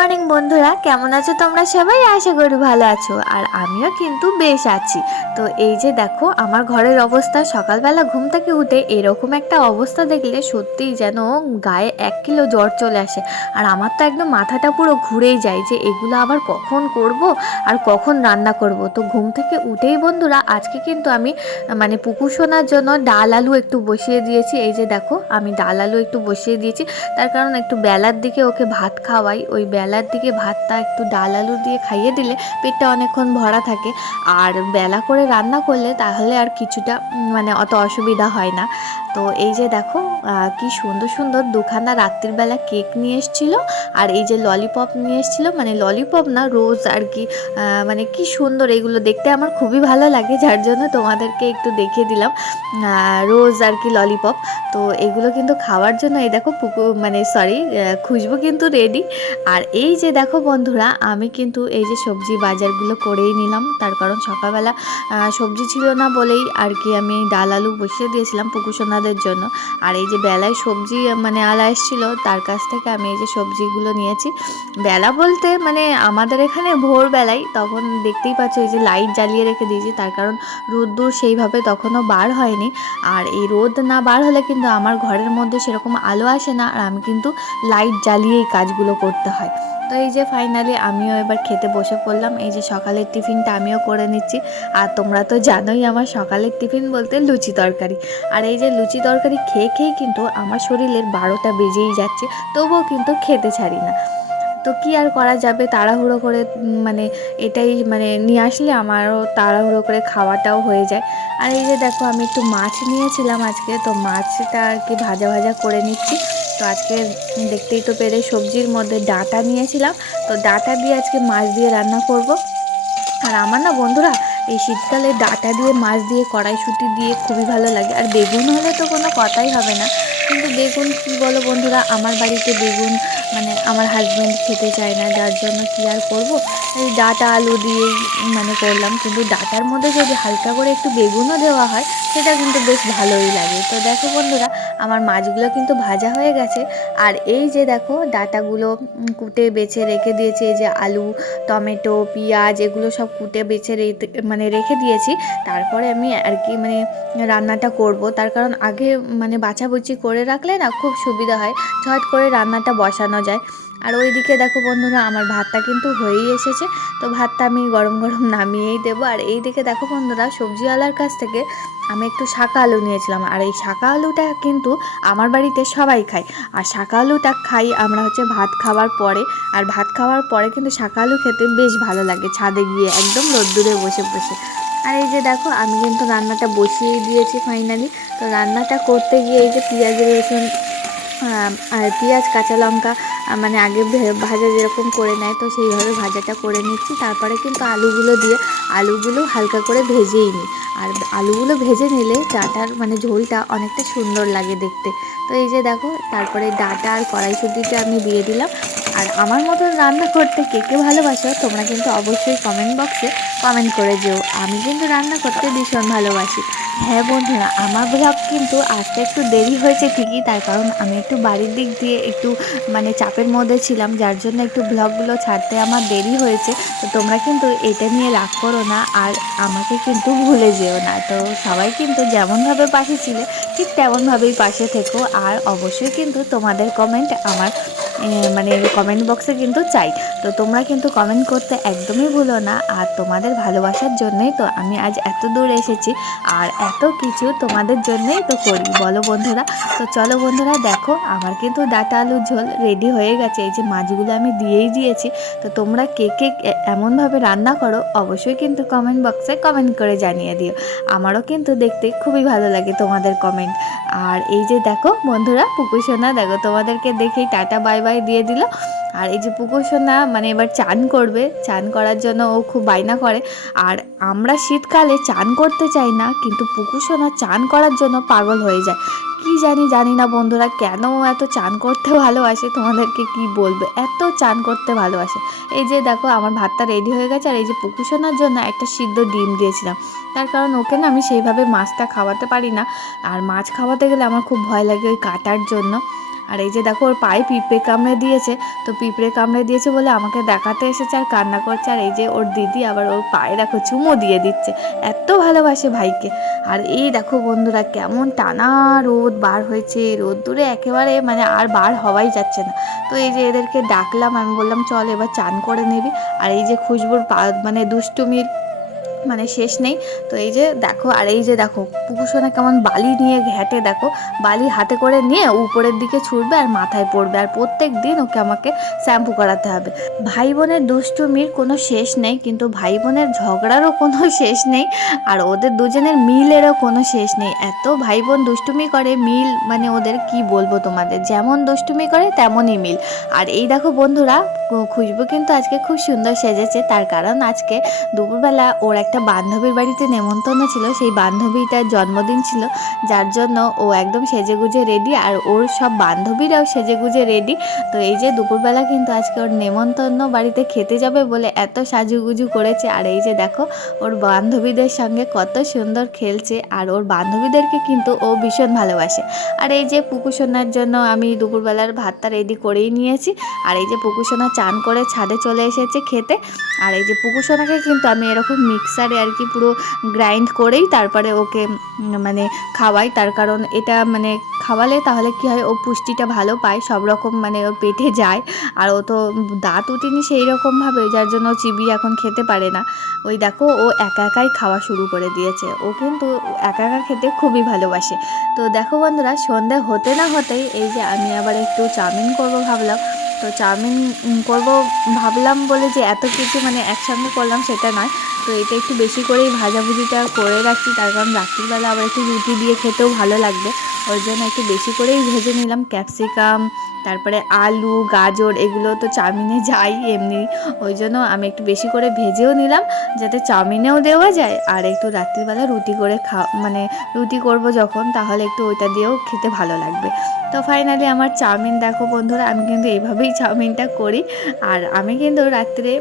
Morning, বন্ধুরা। কেমন আছো তোমরা সবাই? আশা করি ভালো আছো। আর আমিও কিন্তু বেশ আছি। তো এই যে দেখো, আমার ঘরের অবস্থা। সকালবেলা ঘুম থেকে উঠে এরকম একটা অবস্থা দেখলে সত্যিই যেন গায়ে এক কিলো জ্বর চলে আসে। আর আমার তো একদম মাথাটা পুরো ঘুরেই যায় যে এগুলো আবার কখন করব আর কখন রান্না করব। তো ঘুম থেকে উঠেই, বন্ধুরা, আজকে কিন্তু আমি মানে পুকুর সোনার জন্য ডাল আলু একটু বসিয়ে দিয়েছি। এই যে দেখো, আমি ডাল আলু একটু বসিয়ে দিয়েছি। তার কারণ একটু বেলার দিকে ওকে ভাত খাওয়াই। ওই বেলার দিকে ভাতটা একটু ডাল আলু দিয়ে খাইয়ে দিলে পেটটা অনেকক্ষণ ভরা থাকে। আর বেলা করে রান্না করলে তাহলে আর কিছুটা মানে অত অসুবিধা হয় না। তো এই যে দেখো কি সুন্দর সুন্দর দুখানা রাত্রিবেলা কেক নিয়ে এসেছিল আর এই যে ললিপপ নিয়ে এসেছিল। মানে ললিপপ না, রোজ আর কি মানে কি সুন্দর এগুলো দেখতে আমার খুবই ভালো লাগে, যার জন্য তোমাদেরকে একটু দেখিয়ে দিলাম। রোজ আর কি ললিপপ। তো এগুলো কিন্তু খাওয়ার জন্য এই দেখো পুকু মানে সরি খুশবু কিন্তু রেডি আর এই যে দেখো বন্ধুরা, আমি কিন্তু এই যে সবজি বাজারগুলো করেই নিলাম। তার কারণ সকালবেলা সবজি ছিল না বলেই আর কি আমি ডাল, আলু বসিয়ে দিয়েছিলাম পুকুসোনাদের জন্য। আর এই যে বেলায় সবজি মানে আলা এসেছিল, তার কাছ থেকে আমি এই যে সবজিগুলো নিয়েছি। বেলা বলতে মানে আমাদের এখানে ভোরবেলায় তখন দেখতেই পাচ্ছ এই যে লাইট জ্বালিয়ে রেখে দিয়েছি, তার কারণ রোদ্দুর সেইভাবে তখনও বার হয়নি। আর এই রোদ না বার হলে কিন্তু আমার ঘরের মধ্যে সেরকম আলো আসে না, আর আমি কিন্তু লাইট জ্বালিয়েই কাজগুলো করতে হয়। তো এই যে ফাইনালি আমিও এবার খেতে বসে পড়লাম। এই যে সকালের টিফিনটা আমিও করে নিচ্ছি। আর তোমরা তো জানোই আমার সকালের টিফিন বলতে লুচি তরকারি। আর এই যে লুচি তরকারি খেয়ে খেয়ে কিন্তু আমার শরীরের বারোটা বেজেই যাচ্ছে, তবুও কিন্তু খেতে ছাড়ি না। তো কি আর করা যাবে? তাড়াহুড়ো করে মানে এটাই মানে নিয়ে আসলে আমারও তাড়াহুড়ো করে খাওয়াটাও হয়ে যায়। আর এই যে দেখো আমি একটু মাছ নিয়েছিলাম আজকে, তো মাছটা আর কি ভাজা ভাজা করে নিচ্ছি। তো আজকে দেখতেই তো পেরে সবজির মধ্যে ডাটা নিয়েছিলাম। তো ডাটা দিয়ে আজকে মাছ দিয়ে রান্না করব। আর আমার না বন্ধুরা, এই শীতকালে ডাটা দিয়ে মাছ দিয়ে কড়াইশুঁটি দিয়ে খুবই ভালো লাগে। আর বেগুন হলে তো কোনো কথাই হবে না। কিন্তু বেগুন কী বলো বন্ধুরা, আমার বাড়িতে বেগুন মানে আমার হাজব্যান্ড খেতে চায় না, যার জন্য কী আর করব? এই ডাঁটা আলু দিয়েই মানে করলাম। কিন্তু ডাটার মধ্যে যদি হালকা করে একটু বেগুনও দেওয়া হয়, সেটা কিন্তু বেশ ভালোই লাগে। তো দেখো বন্ধুরা আমার মাছগুলো কিন্তু ভাজা হয়ে গেছে। আর এই যে দেখো, ডাটাগুলো কুটে বেছে রেখে দিয়েছি, এই যে আলু, টমেটো, পেঁয়াজ, এগুলো সব কুটে বেছে মানে রেখে দিয়েছি। তারপরে আমি আর কি মানে রান্নাটা করব। তার কারণ আগে মানে বাছাবুচি করে রাখলে না খুব সুবিধা হয়। ছট করে রান্নাটা বসানো যায়। আর ওইদিকে দেখো বন্ধুরা, আমার ভাতটা কিন্তু হয়েই এসেছে। তো ভাতটা আমি গরম গরম নামিয়েই দেবো। আর এই দিকে দেখো বন্ধুরা, সবজিওয়ালার কাছ থেকে আমি একটু শাকা আলু নিয়েছিলাম। আর এই শাকা আলুটা কিন্তু আমার বাড়িতে সবাই খায়। আর শাকা আলুটা খাই আমরা হচ্ছে ভাত খাওয়ার পরে। আর ভাত খাওয়ার পরে কিন্তু শাকা আলু খেতে বেশ ভালো লাগে। ছাদে গিয়ে একদম রোদ্দুরে বসে বসে। আর এই যে দেখো, আমি কিন্তু রান্নাটা বসিয়ে দিয়েছি ফাইনালি। তো রান্নাটা করতে গিয়ে এই যে পেঁয়াজ রসুন আর পেঁয়াজ, কাঁচা লঙ্কা মানে আগে ভাজা যেরকম করে নেয়, তো সেইভাবে ভাজাটা করে নিচ্ছি। তারপরে কিন্তু আলুগুলো দিয়ে আলুগুলো হালকা করে ভেজেই নিই। আর আলুগুলো ভেজে নিলে ডাটার মানে ঝোলটা অনেকটা সুন্দর লাগে দেখতে। তো এই যে দেখো, তারপরে ডাটা আর কড়াইশুটিটা আমি দিয়ে দিলাম। আর আমার মতন রান্না করতে কে কে ভালোবাসো, তোমরা কিন্তু অবশ্যই কমেন্ট বক্সে কমেন্ট করে যেও। আমি কিন্তু রান্না করতে ভীষণ ভালোবাসি। হ্যাঁ বন্ধুরা, আমার ব্লগ কিন্তু আসতে একটু দেরি হয়েছে ঠিকই, তার কারণ আমি একটু বাড়ির দিক দিয়ে একটু মানে চাপের মধ্যে ছিলাম, যার জন্য একটু ব্লগগুলো ছাড়তে আমার দেরি হয়েছে। তো তোমরা কিন্তু এটা নিয়ে রাগ করো না, আর আমাকে কিন্তু ভুলে যেও না। তো সবাই কিন্তু যেমনভাবে পাশে ছিলে, ঠিক তেমনভাবেই পাশে থেকো। আর অবশ্যই কিন্তু তোমাদের কমেন্ট আমার মানে কমেন্ট বক্সে কিন্তু চাই। তো তোমরা কিন্তু কমেন্ট করতে একদমই ভুলো না, আর তোমাদের ভালোবাসার জন্যই তো আমি আজ এত দূর এসেছি। আর এত কিছু তোমাদের জন্যই তো করি। বলো বন্ধুরা, তো চলো বন্ধুরা দেখো, আমার কিন্তু ডাটা আলুর ঝোল রেডি হয়ে গেছে। এই যে মাছগুলো আমি দিয়েই দিয়েছি। তো তোমরা কে কে এমনভাবে রান্না করো, অবশ্যই কিন্তু কমেন্ট বক্সে কমেন্ট করে জানিয়ে দিও। আমারও কিন্তু দেখতে খুবই ভালো লাগে তোমাদের কমেন্ট আর এই যে দেখো বন্ধুরা, পুকুর সোনা, দেখো তোমাদেরকে দেখেই টাটা বাই বাই দিয়ে দিল। আর এই যে পুকুর সোনা মানে এবার চান করবে। চান করার জন্য ও খুব বায়না করে। আর আমরা শীতকালে চান করতে চাই না, কিন্তু পুকুর সোনা চান করার জন্য পাগল হয়ে যায়। কি জানি জানি না বন্ধুরা, কেন এত চান করতে ভালোবাসে? তোমাদেরকে কি বলবে? এত চান করতে ভালোবাসে। এই যে দেখো, আমার ভাতটা রেডি হয়ে গেছে, আর এই যে পুকুসোনার জন্য একটা সিদ্ধ ডিম দিয়েছিলাম। তার কারণ ওকে না আমি সেইভাবে মাছটা খাওয়াতে পারি না, আর মাছ খাওয়াতে গেলে আমার খুব ভয় লাগে ওই কাটার জন্য। আর এই যে দেখো, ওর পায়ে পিঁপড়ে কামড়ে দিয়েছে। তো পিঁপড়ে কামড়ে দিয়েছে বলে আমাকে দেখাতে এসেছে আর কান্না করছে। আর এই যে ওর দিদি আবার ওর পায়ে দেখো চুমো দিয়ে দিচ্ছে। এত ভালোবাসে ভাইকে। আর এই দেখো বন্ধুরা, কেমন টানা রোদ বার হয়েছে। রোদ দূরে একেবারে মানে আর বার হওয়াই যাচ্ছে না। তো এই যে এদেরকে ডাকলাম, আমি বললাম, চল এবার চান করে নিবি। আর এই যে খুশবুর পা- মানে দুষ্টুমির মানে শেষ নেই। তো এই যে দেখো, আর এই যে দেখো পুকুসোনা কেমন বালি নিয়ে ঘেটে দেখো, বালি হাতে করে নিয়ে উপরের দিকে ছুটবে আর মাথায় পড়বে। আর প্রত্যেক দিন ওকে আমাকে শ্যাম্পু করাতে হবে। ভাই বোনের দুষ্টুমির কোনো শেষ নেই, কিন্তু ভাই বোনের ঝগড়ারও কোনো শেষ নেই, আর ওদের দুজনের মিলেরও কোনো শেষ নেই। এত ভাই বোন দুষ্টুমি করে, মিল মানে ওদের কি বলব তোমাদের? যেমন দুষ্টুমি করে, তেমনই মিল। আর এই দেখো বন্ধুরা, খুশবু কিন্তু আজকে খুব সুন্দর সেজেছে। তার কারণ আজকে দুপুরবেলা ওর একটা বান্ধবীর বাড়িতে নেমন্তন্ন ছিল। সেই বান্ধবীটার জন্মদিন ছিল। যার জন্য ও একদম সেজেগুজে রেডি আর ওর সব বান্ধবীরাও সেজেগুজে রেডি তো এই যে দুপুরবেলা কিন্তু আজকে ওর নেমন্তন্ন বাড়িতে খেতে যাবে বলে এত সাজুগুজু করেছে। আর এই যে দেখো, ওর বান্ধবীদের সঙ্গে কত সুন্দর খেলছে আর ওর বান্ধবীদেরকে কিন্তু ও ভীষণ ভালোবাসে। আর এই যে পুকুসোনার জন্য আমি দুপুরবেলার ভাতটা রেডি করেই নিয়েছি। আর এই যে পুকুসোনা চান করে ছাদে চলে এসেছে খেতে। আর এই যে পুকুসোনাকে কিন্তু আমি এরকম মিক্সারে আর কি পুরো গ্রাইন্ড করেই তারপরে ওকে মানে খাওয়াই। তার কারণ এটা মানে খাওয়ালে তাহলে কি হয় ও পুষ্টিটা ভালো পায় সব রকম মানে ও পেটে যায়। আর ও তো দাঁত উঠেনি সেই রকমভাবে যার জন্য চিবি এখন খেতে পারে না। ওই দেখো ও একা একাই খাওয়া শুরু করে দিয়েছে। ও কিন্তু একা একা খেতে খুবই ভালোবাসে। তো দেখো বন্ধুরা সন্ধে হতে না হতেই এই যে আমি আবার একটু চাউমিন করব ভাবলাম। তো চাউমিন উম, করব ভাবলাম বলে যে এত কিছু মানে একসঙ্গে করলাম সেটা নয়। তো এটা একটু বেশি করেই ভাজাভুজিটা করে রাখছি, তার কারণ রাত্রিবেলা আবার একটু রুটি দিয়ে খেতেও ভালো লাগবে। ওর জন্য একটু বেশি করেই ভেজে নিলাম ক্যাপসিকাম, তারপরে আলু, গাজর, এগুলো তো চাউমিনে যাই এমনি। ওই জন্য আমি একটু বেশি করে ভেজেও নিলাম যাতে চাউমিনেও দেওয়া যায়। আর একটু রাত্রিবেলা রুটি করে খা মানে রুটি করব যখন, তাহলে একটু ওইটা দিয়েও খেতে ভালো লাগবে। তো ফাইনালি আমার চাউমিন, দেখো বন্ধুরা, আমি কিন্তু এইভাবেই চাউমিনটা করি। আর আমি কিন্তু রাত্রে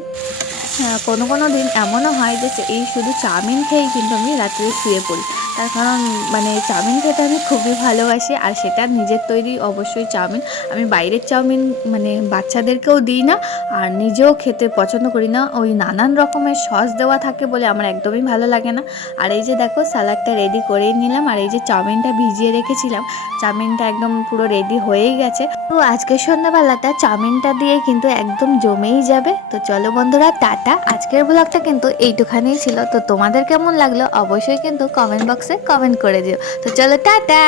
কোনো কোনো দিন এমনও হয় যে এই শুধু চাউমিন খেয়েই কিন্তু আমি রাত্রে শুয়ে পড়ি। তার কারণ মানে চাউমিন খেতে আমি খুবই ভালোবাসি আর সেটা নিজের তৈরি অবশ্যই চাউমিন। আমি বাইরের চাউমিন মানে বাচ্চাদেরকেও দিই না আর নিজেও খেতে পছন্দ করি না। ওই নানান রকমের সস দেওয়া থাকে বলে আমার একদমই ভালো লাগে না। আর এই যে দেখো স্যালাডটা রেডি করেই নিলাম আর এই যে চাউমিনটা ভিজিয়ে রেখেছিলাম, চাউমিনটা একদম পুরো রেডি হয়েই গেছে। তো আজকে সন্ধ্যাবেলাটা চাউমিনটা দিয়ে কিন্তু একদম জমেই যাবে। তো চলো বন্ধুরা, টাটা। আজকের ব্লগটা কিন্তু এইটুখানেই ছিল। তো তোমাদের কেমন লাগল অবশ্যই কিন্তু কমেন্ট বক্সে কমেন্ট করে দিও। তো চলো, টাটা!